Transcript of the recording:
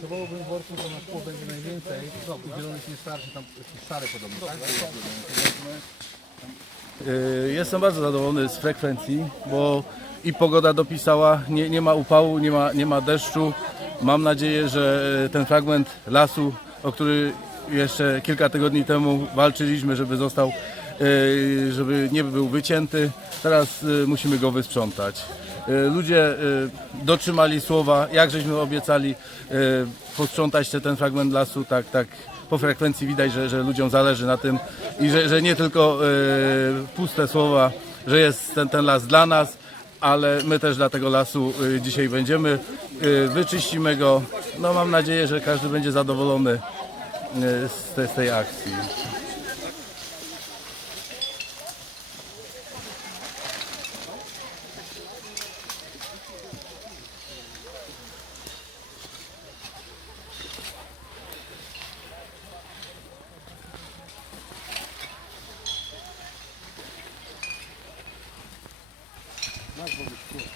Na pół będzie najwięcej. No, nie starczy, tam podobno, tak? Y, Jestem bardzo zadowolony z frekwencji, bo i pogoda dopisała, nie, nie ma upału, nie ma, nie ma deszczu. Mam nadzieję, że y, ten fragment lasu, o który jeszcze kilka tygodni temu walczyliśmy, żeby został, y, żeby nie był wycięty, teraz musimy go wysprzątać. Y, Ludzie y, dotrzymali słowa, jak żeśmy obiecali y, posprzątać te- ten fragment lasu, tak, tak po frekwencji widać, że, że ludziom zależy na tym i że, że nie tylko e, puste słowa, że jest ten, ten las dla nas, ale my też dla tego lasu e, dzisiaj będziemy. E, wyczyścimy go. No mam nadzieję, że każdy będzie zadowolony e, z, te, z tej akcji. наш бабушко.